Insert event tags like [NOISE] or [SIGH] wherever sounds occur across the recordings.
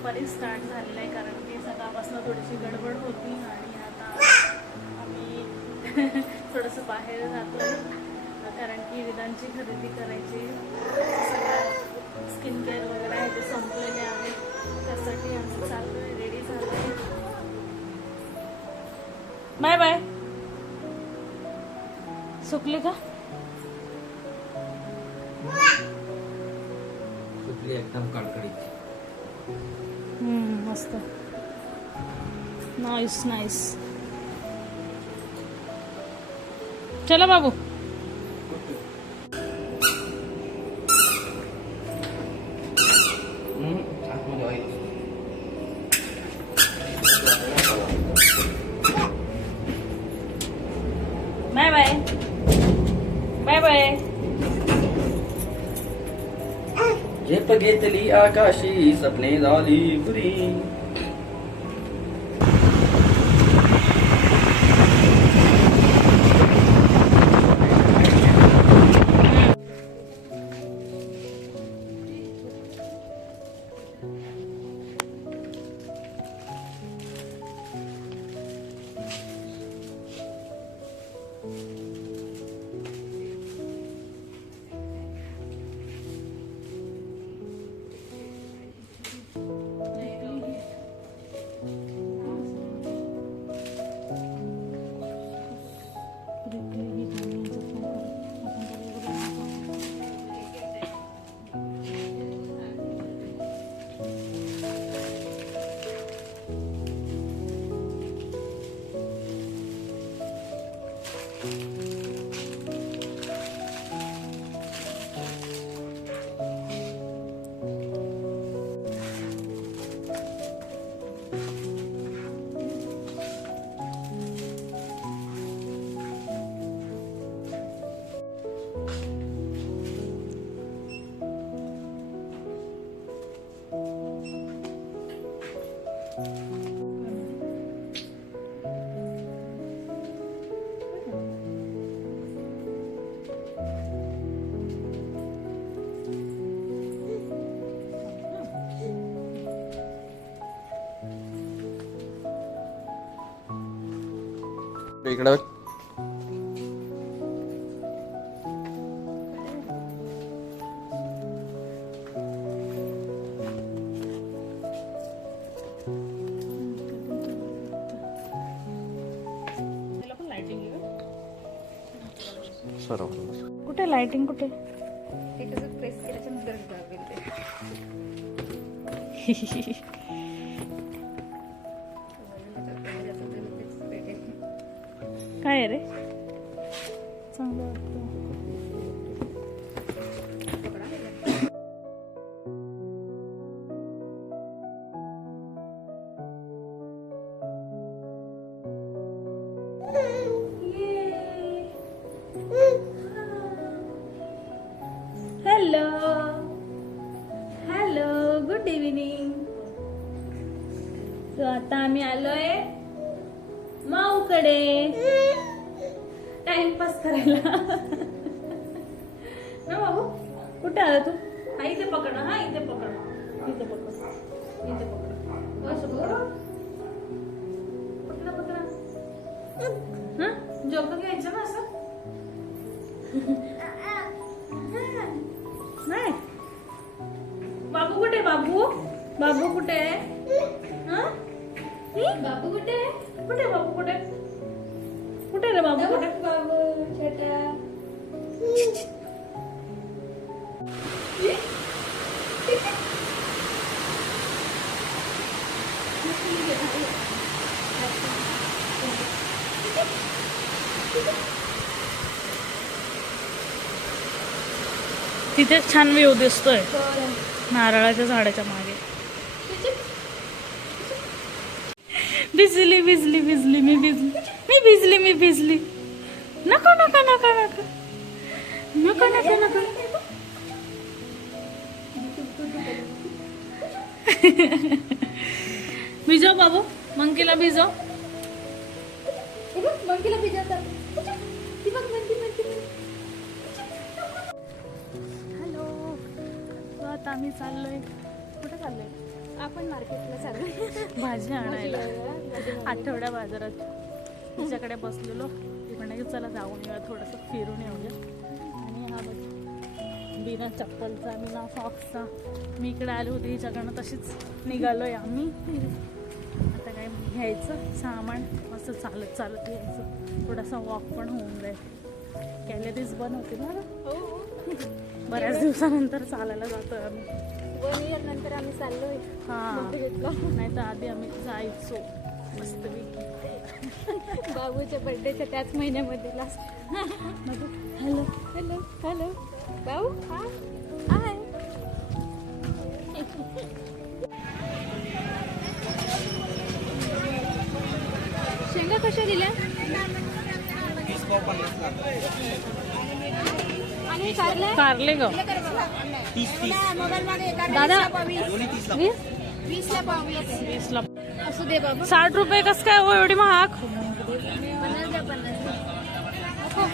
दुपारी स्टार्ट झालेला आहे कारण की सकाळपासून थोडीशी गडबड होती आणि आता आम्ही [LAUGHS] थोडंसं बाहेर जातो कारण की विधानची खरेदी करायची. सगळं स्किन केअर वगैरे आहे ते संपलेले आहे. त्यासाठी आम्ही चाललो आहे रेडी झालो आहे बाय बाय सुकली का? सुकली एकदम कडकडीची मस्त. नाईस नाईस चला बाबू. आकाशी सपने झाली पुरी. इकडं चांगलं वाटतं हॅलो जोक घ्यायचं ना असं? नाही. बाबू कुठे बाबू? बाबू कुठे हा? बाबू कुठे कुठे बाबू कुठे? कुठे रे बाबू कुठे? बाबू छोटा तिथे छान व्ह्यू दिसतोय. नारळाच्या झाडाच्या मागे. [LAUGHS] भिजली भिजली भिजली मी भिजली. मी भिजली मी भिजली. नको नको नको नको. नको नको नको. [LAUGHS] भिजव बाबू मंकीला भिजव. मंकीला भिजवतात. आता आम्ही चाललोय. कुठे चाललोय? आपण मार्केटला चालू भाजी आणायला. आठवड्या बाजारात. तिच्याकडे बसलेलो. ती म्हणे चला जाऊन येऊया थोडंसं फिरून येऊया. आणि हा बघ बिना चप्पलचा बिना सॉक्सचा मी इकडे आले होते हिच्याकडनं तशीच निघालोय आम्ही. आता काय घ्यायचं? सामान. मस्त चालत चालत यायचं. थोडासा वॉक पण होऊन जाईल. कॅलरीज बन होतील ना? बऱ्याच दिवसानंतर चालायला जातोय आम्ही. वन इयर नंतर आम्ही चाललोय. हा. नाही तर आधी आम्ही जायचो. मस्तपैकी बाबूच्या बर्थडेच्या त्याच महिन्यामध्ये last hello hello hello Babu hi hi [LAUGHS] शेंगा कशा दिल्या? कारले ग दादा वीस वीसला असू दे बाबा साठ रुपये कस काय हो एवढी महाग पन्नास द्या पन्नास द्या. नको.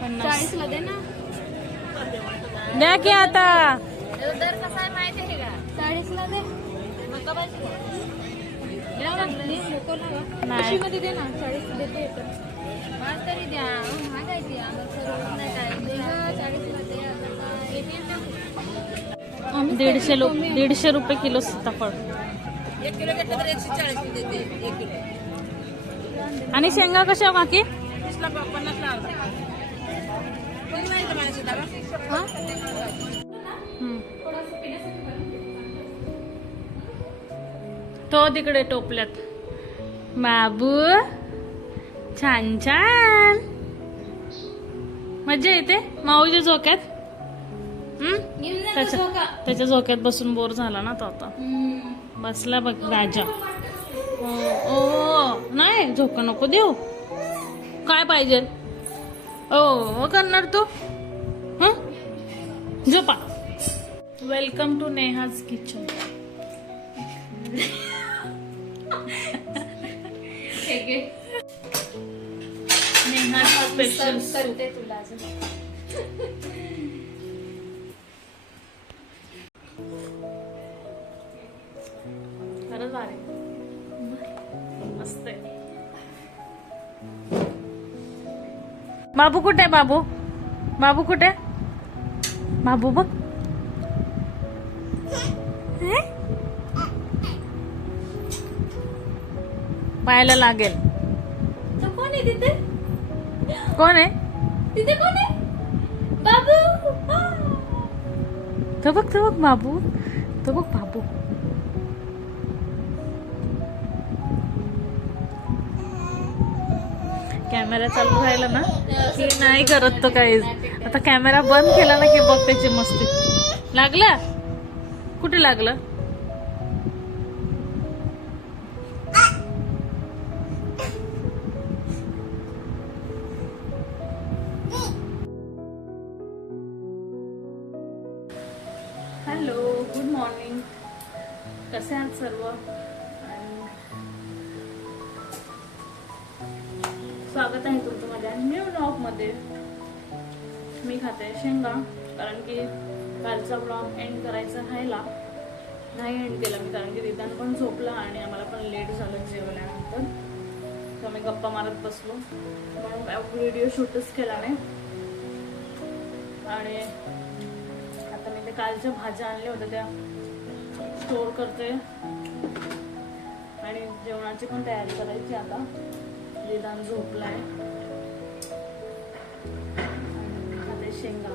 पन्नास चाळीसला दे ना द्या की आता दर कसा आहे माहिती आहे का चाळीसला दे मका नको ना नाही. मध्ये दे ना चाळीस देते पाच तरी द्या महागायची चाळीसला दे दीडशे लोक दीडशे रुपये किलो सीताफळ आणि शेंगा कशा हो हम्म. तो तिकडे टोपल्यात बाबू छान छान. मजा येते? माऊच्या झोक्यात? त्याच्या त्याच्या झोक्यात बसून बोर झाला ना तो आता. बसला बघ राजा. ओ, ओ नाही झोका नको देऊ. काय पाहिजे? ओ करणार तू. हं? झोपा. वेलकम टू नेहाज किचन करते तुला अजून. खरंच भारी. मस्त आहे. बाबू कुठे बाबू? बाबू कुठे? बाबू बघ? पाहायला लागेल. कोण आहे तिथे? कोण आहे तिथे कोण आहे बाबू तो बघ तो बघ बाबू तो बघ बाबू कॅमेरा चालू राहिला ना की नाही करत तो काही आता कॅमेरा बंद केला ना की बघ त्याची मस्ती लागला कुठे लागलं आम्ही गप्पा मारत बसलो. म्हणून व्हिडिओ शूटच केला नाही आणि आता मी ते कालच्या भाज्या आणल्या होत्या त्या स्टोर करते. आणि जेवणाची पण तयारी करायची आता. निदान झोपलाय. आणि खाते शेंगा.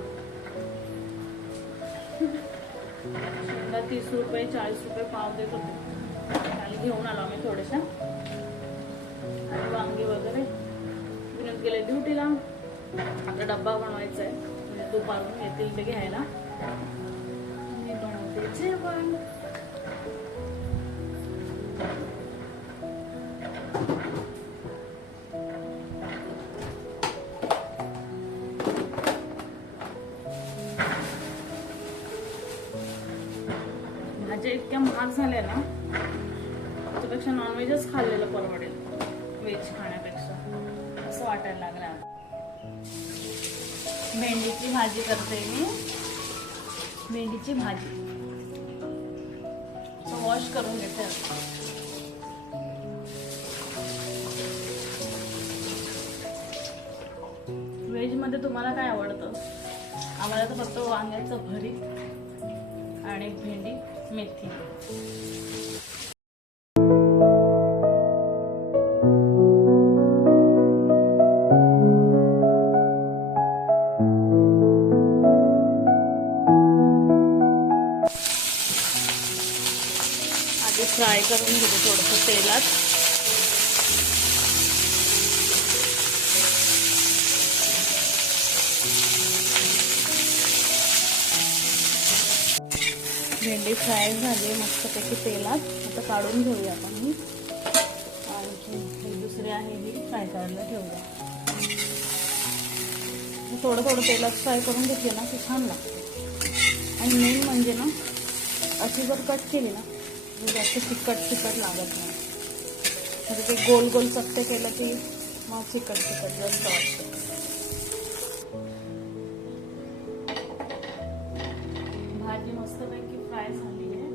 शेंगा तीस रुपये चाळीस रुपये पाव देत होते. काल घेऊन आलो आम्ही थोड्याशा वांगी वगैरे. विनोद गेले ड्युटीला. आता डब्बा बनवायचा आहे म्हणजे दुपारून येतील ते घ्यायला. मी बनवते जेवण. भाज्या इतक्या महाग झाल्या ना त्यापेक्षा नॉनव्हेजच खाल्लेलं परवडेल. व्हेज खाण्यापेक्षा. असं वाटायला लागलं. आता. भेंडीची भाजी करते मी. भेंडीची भाजी. वॉश करून घेते. व्हेजमध्ये तुम्हाला काय आवडतं? आम्हाला तर फक्त वांग्याचं भरीत आणि भेंडी मेथी. तेलात. भेंडी फ्राय झाली मस्तपैकी तेलात. आता काढून घेऊया आपण. ही आणखी ही दुसरी आहे ही फ्राय करायला ठेवूया. थोडं थोडं तेलात फ्राय करून घेतले ना ते छान लागते. आणि मेन म्हणजे ना अशी जर कट केली ना म्हणजे जास्त तिखट तिखट लागत नाही. म्हणजे ते गोल गोल चपटे केलं की मग चिकट चिकट जास्त वाटतं. भाजी मस्तपैकी फ्राय झाली आहे.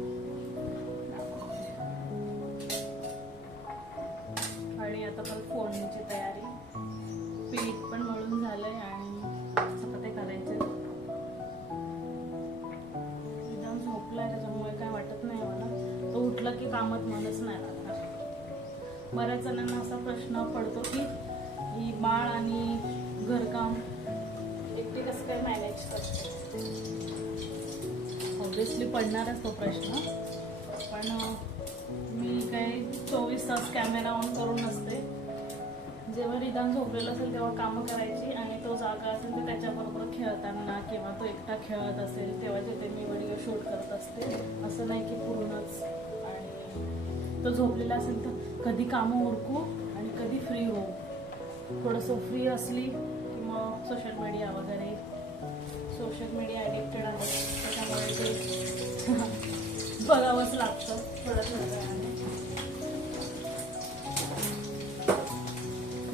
आणि आता परत फोडणीची तयारी. पीठ पण मळून झालंय आणि चपात्या करायचे. एकदम झोपलाय त्याच्यामुळे काय वाटत नाही मला. तो उठला की कामात मनच नाही बऱ्याच जणांना असा प्रश्न पडतो की ही बाळ आणि घरकाम एकटी कसं काय मॅनेज करते ऑब्विसली पडणारच तो प्रश्न. पण मी काही चोवीस तास कॅमेरा ऑन करून नसते. जेव्हा निदान झोपलेलं असेल तेव्हा कामं करायची आणि तो जागा असेल तर त्याच्याबरोबर खेळताना किंवा तो एकटा खेळत असेल तेव्हा तिथे मी व्हिडिओ शूट करत असते. असं नाही की पूर्णच. आणि तो झोपलेला असेल तर कधी कामं उरकू आणि कधी फ्री होऊ. थोडंसं फ्री असली की मग सोशल मीडिया वगैरे सोशल मीडिया ॲडिक्टेड आहे त्याच्यामुळे ते [LAUGHS] बघावंच लागतं. थोडं वेळाने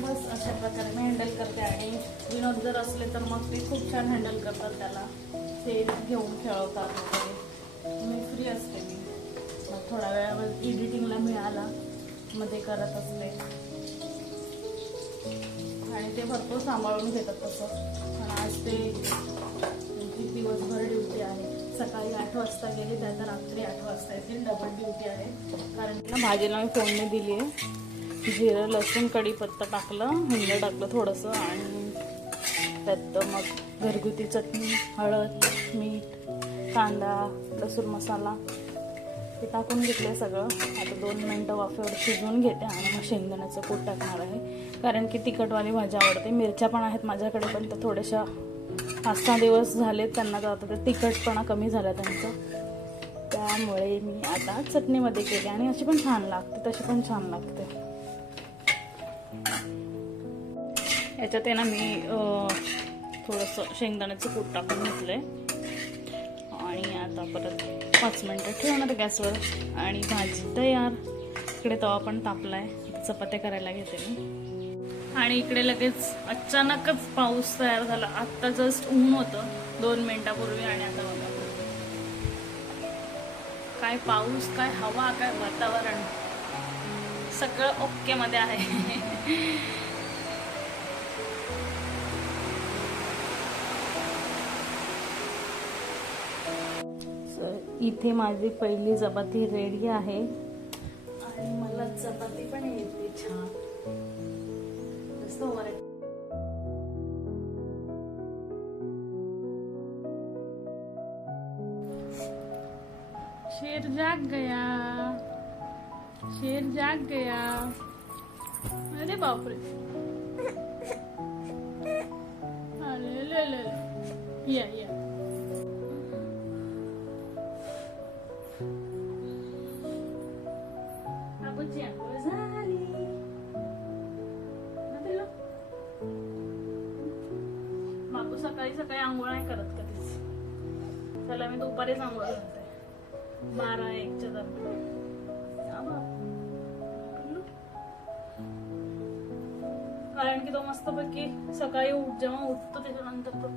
बस अशा प्रकारे मी हँडल करते आणि विनोद जर असले तर मग ते खूप छान हँडल करतात त्याला. ते घेऊन खेळवतात वगैरे. मी फ्री असते मी. मग थोड्या वेळावर एडिटिंगला मिळाला. मध्ये करत असते. आणि ते भरपूर सांभाळून घेतात तसं. पण आज ते दिवसभर ड्युटी आहे. सकाळी आठ वाजता गेली त्यानंतर रात्री आठ वाजता येतील डबल ड्युटी आहे. कारण ना भाजीला मी फोडणी दिली आहे जिरं लसूण कढीपत्ता टाकलं हिंग टाकलं थोडंसं आणि त्यात मग घरगुती चटणी हळद मीठ कांदा लसूण मसाला ते टाकून घेतले सगळं. आता दोन मिनटं वाफेवर शिजवून घेते आणि मग शेंगदाण्याचं कूट टाकणार आहे. कारण की तिखटवाली भाजी आवडते. मिरच्या पण आहेत माझ्याकडे पण त्या थोड्याशा पाच सहा दिवस झालेत त्यांना तर आता ते तिखटपणा कमी झाला त्यांचा. त्यामुळे मी आता चटणीमध्ये केली आणि अशी पण छान लागते तशी पण छान लागते. याच्यात आहे ना मी थोडंसं शेंगदाण्याचं कूट टाकून घेतलंय. आणि आता परत पाच मिनटं ठेवणार गॅसवर. आणि भाजी तयार इकडे तवा पण तापलाय. चपात्या करायला घेते मी. आणि इकडे लगेच अचानकच पाऊस तयार झाला. आत्ता जस्ट ऊन होतं. दोन मिनटापूर्वी आणि आता बघा. काय पाऊस काय हवा काय वातावरण. सगळं ओके मध्ये आहे. [LAUGHS] इथे माझी पहिली चपाती रेडी आहे. आणि मला चपाती पण येते छान. शेर जाग गया. शेर जाग गया. अरे बापरे. अरे ले ले ले. या या. आबूची आंघोळ झाली ना बापू सकाळी सकाळी आंघोळ नाही करत कधीच त्याला मी दुपारीच आंघोळ करते बारा एकच्या दरम्यान कारण की तो मस्तपैकी सकाळी उठ जेव्हा उठतो त्याच्यानंतर तो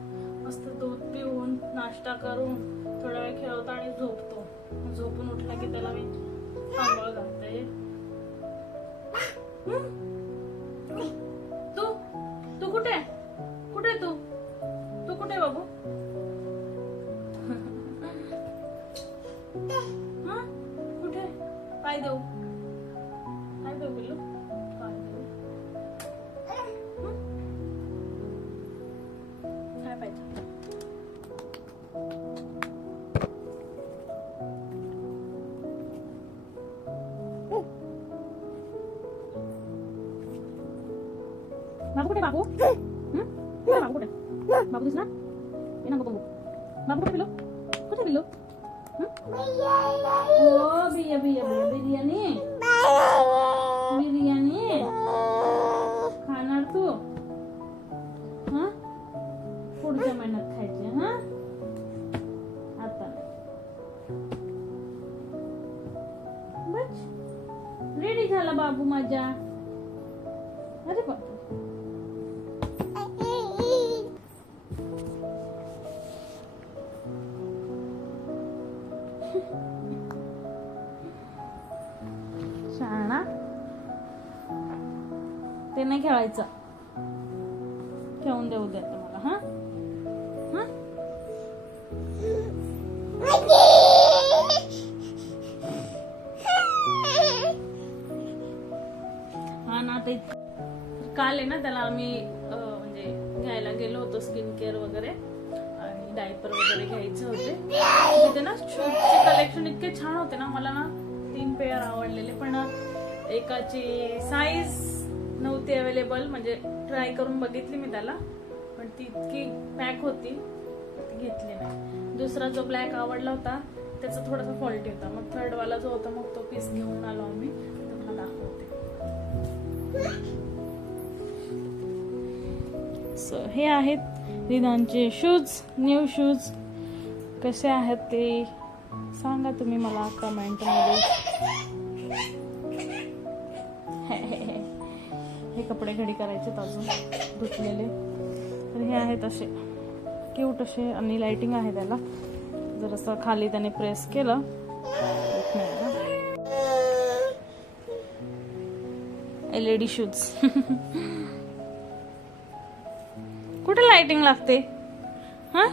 मस्त दूध पिऊन नाश्ता करून थोडा वेळ खेळवतो आणि झोपतो झोपून उठला की त्याला मी आंघोळ घालते. तू? तू कुठे? आहे? कुठे आहे तू? तू कुठे आहे बाबू? कुठे? पाय देऊ. खेळायचा खेळून देऊ द्या तुम्हाला हा? हा? हा ना ते काल आहे ना त्याला आम्ही म्हणजे घ्यायला गेलो होतो स्किन केअर वगैरे आणि डायपर वगैरे घ्यायचे होते. तिथे ना शूजचे कलेक्शन इतके छान होते ना मला ना तीन पेअर आवडलेले पण एकाची साईज नव्हती अवेलेबल म्हणजे ट्राय करून बघितली मी त्याला. पण ती इतकी पॅक होती ती घेतली नाही. दुसरा जो ब्लॅक आवडला होता त्याचा थोडासा फॉल्टी होता. मग थर्डवाला जो होता मग तो पीस घेऊन आलो आम्ही. तुम्हाला दाखवते. सो हे आहेत रिदानचे शूज न्यू शूज कसे आहेत ते सांगा तुम्ही मला कमेंटमध्ये घडी करायचे अजून धुतलेले. तर हे आहेत असे क्यूट असे आणि लाइटिंग आहे त्याला. जर असं खाली त्याने प्रेस केलं. एल ई डी शूज कुठे लाइटिंग लागते? हा?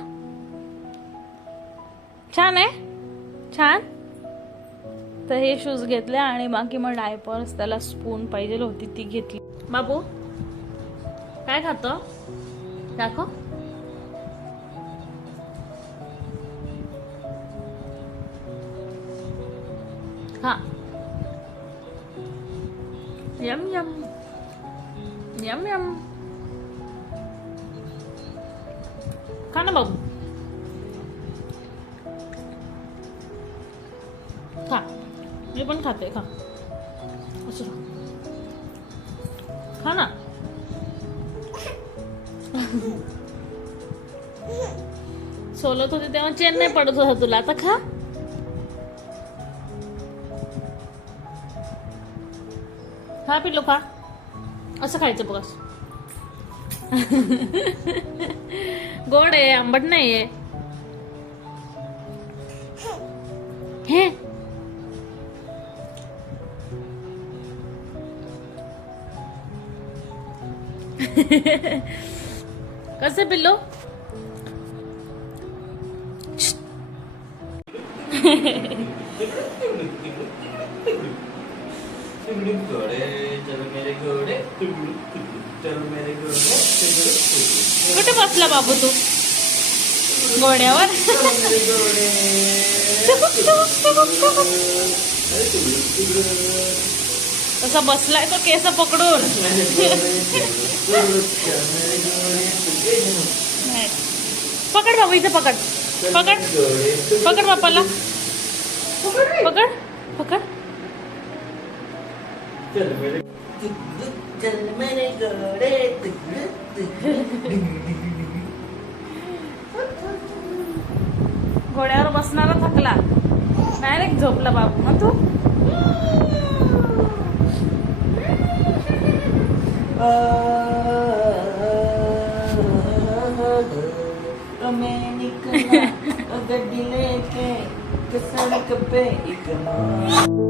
छान आहे? छान? तर हे शूज घेतले आणि बाकी मग डायपर्स त्याला स्पून पाहिजे होती ती घेतली. बाबू काय खातो दाखव हा यम यम यम यम खा ना बाबू खा मी पण खाते खा असं खा खा ना. सोलत होते तेव्हा चेन नाही पडत होता तुला. आता खा. खा पिलो खा. असं खायचं बघ गोड आहे आंबट नाही आहे हे. [LAUGHS] कसं पिल्लो? कुठे बसला बाबू तू? घोड्यावर? [LAUGHS] तसा बसलाय तो केस पकडून. पकड बाबू इथे पकड. पकड. पकड बापाला. पकड. पकड. घोड्यावर बसणारा थकला. डायरेक्ट झोपला बाबू. मग तू? Domenica, a gadile che, che sarà capè, i canali.